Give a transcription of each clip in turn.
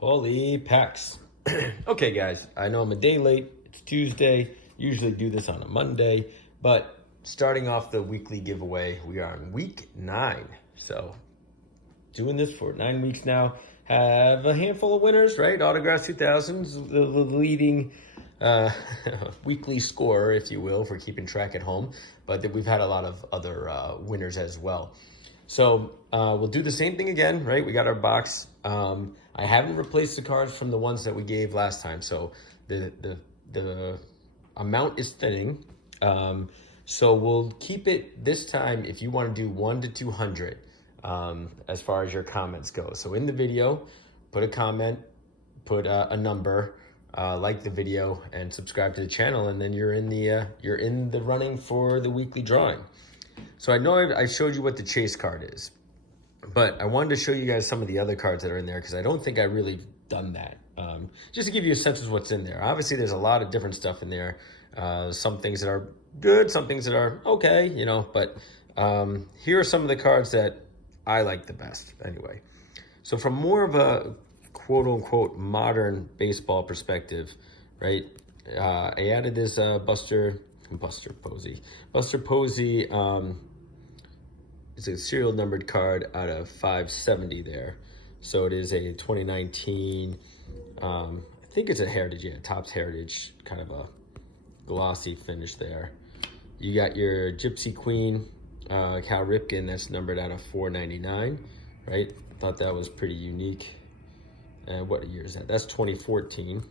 Holy packs. Okay, guys, I know I'm a day late. It's Tuesday. Usually do this on a Monday, but starting off the weekly giveaway, we are on week 9. So doing this for 9 weeks now. Have a handful of winners, right? Autographs 2000s, the leading weekly scorer, if you will, for keeping track at home. But we've had a lot of other winners as well. So we'll do the same thing again, right? We got our box. I haven't replaced the cards from the ones that we gave last time. So the amount is thinning. So we'll keep it this time if you want to do 1 to 200 as far as your comments go. So in the video, put a comment, put a number, like the video, and subscribe to the channel, and then you're in the running for the weekly drawing. So I know I showed you what the chase card is, but I wanted to show you guys some of the other cards that are in there because I don't think I really done that. Just to give you a sense of what's in there. Obviously, there's a lot of different stuff in there. Some things that are good, some things that are okay, you know, but here are some of the cards that I like the best anyway. So from more of a quote unquote modern baseball perspective, right? I added this Buster Posey. Buster Posey is a serial numbered card out of 570 there. So it is a 2019, I think it's a Heritage, yeah, Topps Heritage, kind of a glossy finish there. You got your Gypsy Queen, Cal Ripken, that's numbered out of 499, right? Thought that was pretty unique. And what year is that? That's 2014.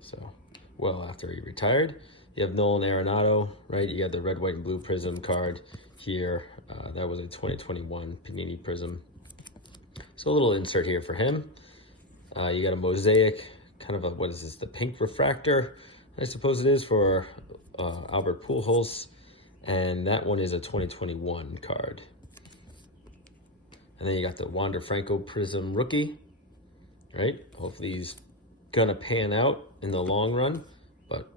So well after he retired. You have Nolan Arenado, right? You got the red, white, and blue Prism card here. That was a 2021 Panini Prism. So a little insert here for him. You got a Mosaic, kind of a, what is this? The pink refractor, I suppose it is, for Albert Pujols. And that one is a 2021 card. And then you got the Wander Franco Prism rookie, right? Hopefully he's gonna pan out in the long run, but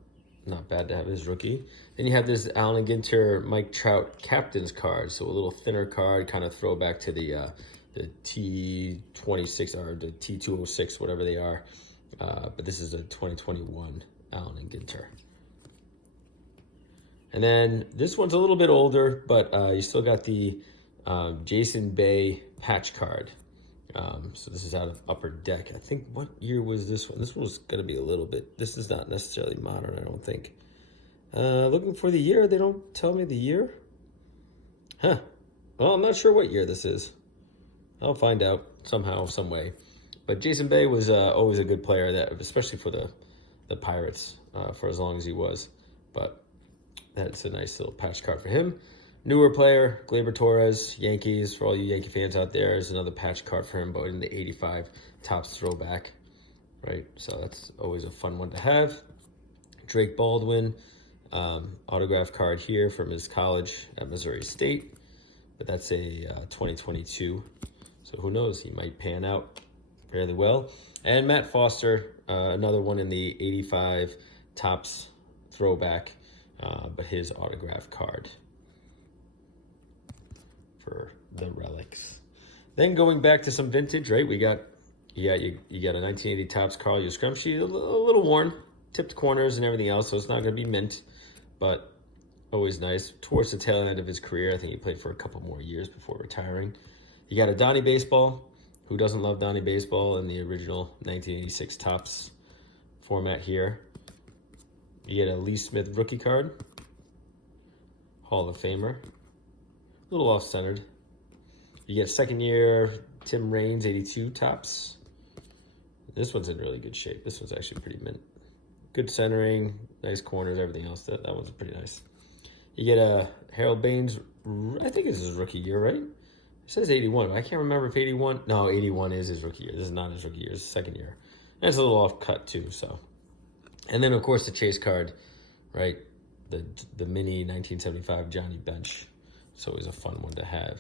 not bad to have his rookie. Then you have this Allen Ginter Mike Trout captain's card, so a little thinner card, kind of throwback to the T26 or the T206, whatever they are. But this is a 2021 Allen Ginter. And then this one's a little bit older, but you still got the Jason Bay patch card. So this is out of Upper Deck. I think, what year was this one? This one was going to be a little bit, this is not necessarily modern, I don't think. Looking for the year, they don't tell me the year. Huh. Well, I'm not sure what year this is. I'll find out somehow, some way. But Jason Bay was always a good player, that, especially for the Pirates, for as long as he was. But that's a nice little patch card for him. Newer player, Gleyber Torres, Yankees. For all you Yankee fans out there, is another patch card for him, but in the 85 Topps throwback, right? So that's always a fun one to have. Drake Baldwin, autograph card here from his college at Missouri State, but that's a 2022. So who knows? He might pan out fairly well. And Matt Foster, another one in the 85 Topps throwback, but his autograph card for the relics. Then going back to some vintage, right? You got a 1980 Topps Carl Yastrzemski, a little worn, tipped corners and everything else, so it's not going to be mint, but always nice. Towards the tail end of his career, I think he played for a couple more years before retiring. You got a Donnie Baseball. Who doesn't love Donnie Baseball in the original 1986 Topps format here? You get a Lee Smith rookie card, Hall of Famer. A little off-centered. You get second year Tim Raines 82 Topps. This one's in really good shape. This one's actually pretty mint. Good centering, nice corners, everything else. That one's pretty nice. You get a Harold Baines, I think it's his rookie year, right? It says 81, but I can't remember if 81. No, 81 is his rookie year. This is not his rookie year, it's his second year. And it's a little off cut too, so. And then of course the chase card, right? The mini 1975 Johnny Bench. It's always a fun one to have.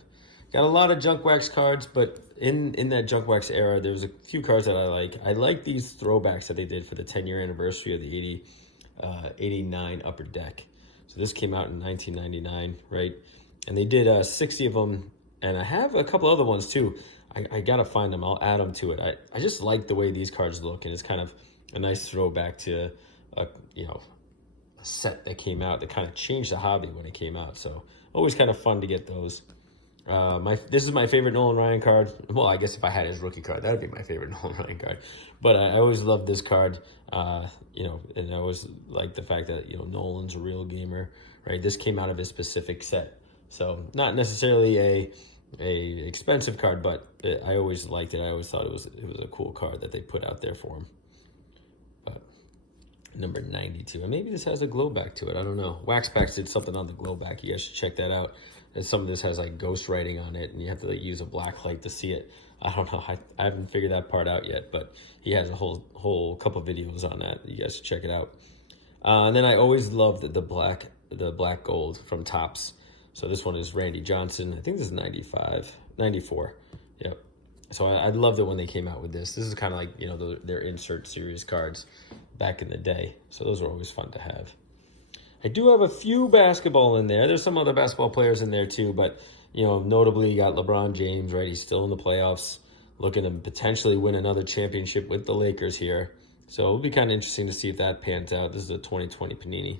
Got a lot of junk wax cards, but in that junk wax era, there's a few cards that I like. I like these throwbacks that they did for the 10-year anniversary of the 89 Upper Deck. So this came out in 1999, right? And they did 60 of them, and I have a couple other ones too. I gotta find them. I'll add them to it. I just like the way these cards look, and it's kind of a nice throwback to a set that came out that kind of changed the hobby when it came out. So always kind of fun to get those. This is my favorite Nolan Ryan card. Well, I guess if I had his rookie card, that would be my favorite Nolan Ryan card. But I always loved this card, and I always like the fact that, Nolan's a real gamer, right? This came out of his specific set. So not necessarily a expensive card, but I always liked it. I always thought it was a cool card that they put out there for him. But number 92, and maybe this has a glow back to it. I don't know. Wax Packs did something on the glow back. You guys should check that out. And some of this has like ghost writing on it, and you have to use a black light to see it. I don't know. I haven't figured that part out yet, but he has a whole couple videos on that. You guys should check it out. And then I always loved the black gold from Topps. So this one is Randy Johnson. I think this is 94. Yep. So I loved it when they came out with this. This is kind of like, their insert series cards back in the day. So those are always fun to have. I do have a few basketball in there. There's some other basketball players in there too, but, notably you got LeBron James, right? He's still in the playoffs, looking to potentially win another championship with the Lakers here. So it'll be kind of interesting to see if that pans out. This is a 2020 Panini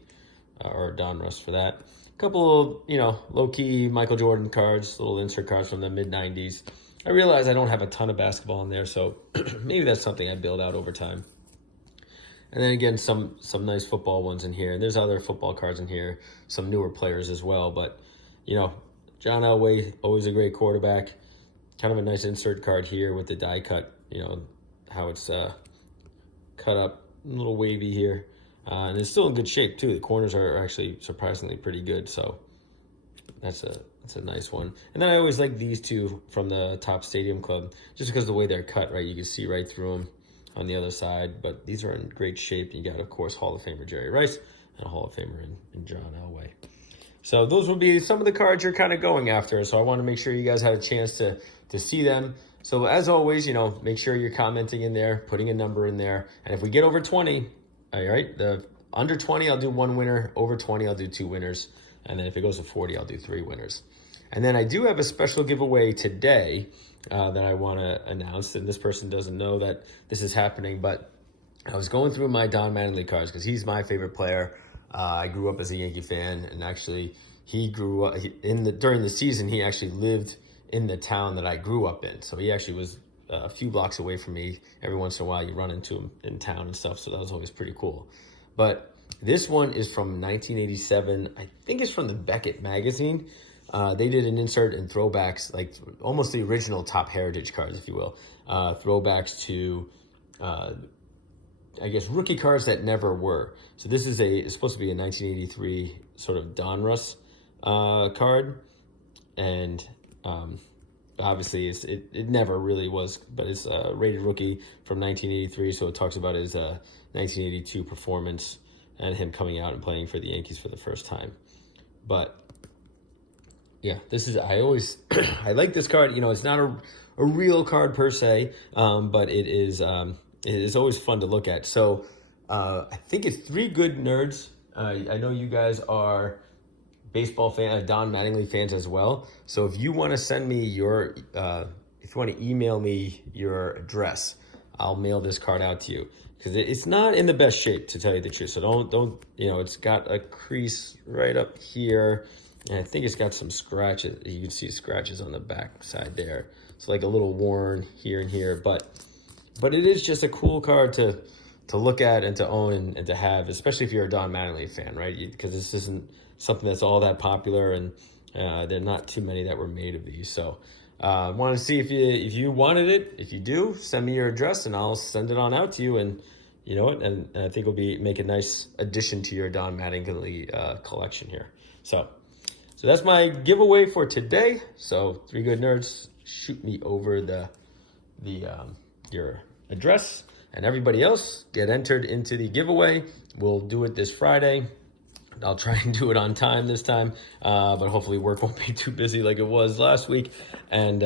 or Donruss for that. A couple of, low-key Michael Jordan cards, little insert cards from the mid-90s. I realize I don't have a ton of basketball in there, so maybe that's something I build out over time. And then again, some nice football ones in here. And there's other football cards in here, some newer players as well. But, John Elway, always a great quarterback. Kind of a nice insert card here with the die cut, how it's cut up, a little wavy here. And it's still in good shape, too. The corners are actually surprisingly pretty good. So that's a nice one. And then I always like these two from the Topps Stadium Club, just because of the way they're cut, right? You can see right through them on the other side, but these are in great shape. You got, of course, Hall of Famer Jerry Rice and a Hall of Famer in John Elway. So those would be some of the cards you're kind of going after. So I want to make sure you guys had a chance to see them. So as always, make sure you're commenting in there, putting a number in there. And if we get over 20, all right, the under 20, I'll do one winner. Over 20, I'll do two winners. And then if it goes to 40, I'll do three winners. And then I do have a special giveaway today that I want to announce, and this person doesn't know that this is happening, but I was going through my Don Mattingly cards because he's my favorite player. I grew up as a Yankee fan, and actually he grew up during the season. He actually lived in the town that I grew up in, so he actually was a few blocks away from me. Every once in a while, you run into him in town and stuff, so that was always pretty cool. But this one is from 1987. I think it's from the Beckett magazine. They did an insert in throwbacks, like almost the original Top Heritage cards, if you will. Throwbacks to, I guess, rookie cards that never were. So this is it's supposed to be a 1983 sort of Donruss card. And obviously it never really was, but it's a rated rookie from 1983. So it talks about his 1982 performance and him coming out and playing for the Yankees for the first time. But yeah, I like this card. It's not a real card per se, but it is always fun to look at. So I think it's Three Good Nerds. I know you guys are baseball fan, Don Mattingly fans as well. So if you want to send me if you want to email me your address, I'll mail this card out to you, because it's not in the best shape, to tell you the truth. So don't it's got a crease right up here. And I think it's got some scratches. You can see scratches on the back side there. It's like a little worn here and here. But it is just a cool card to look at and to own and to have, especially if you're a Don Mattingly fan, right? Because this isn't something that's all that popular, and there are not too many that were made of these. So I want to see if you wanted it. If you do, send me your address and I'll send it on out to you. And you know what? And I think it'll make a nice addition to your Don Mattingly collection here. So that's my giveaway for today. So Three Good Nerds, shoot me over your address, and everybody else get entered into the giveaway. We'll do it this Friday. I'll try and do it on time this time, but hopefully work won't be too busy like it was last week, and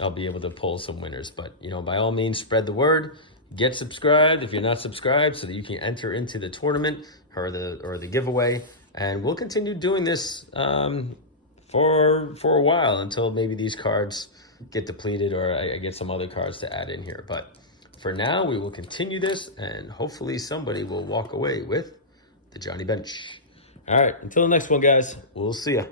I'll be able to pull some winners. But by all means, spread the word. Get subscribed if you're not subscribed, so that you can enter into the tournament or the giveaway. And we'll continue doing this for a while, until maybe these cards get depleted or I get some other cards to add in here. But for now, we will continue this, and hopefully somebody will walk away with the Johnny Bench. All right, until the next one, guys. We'll see ya.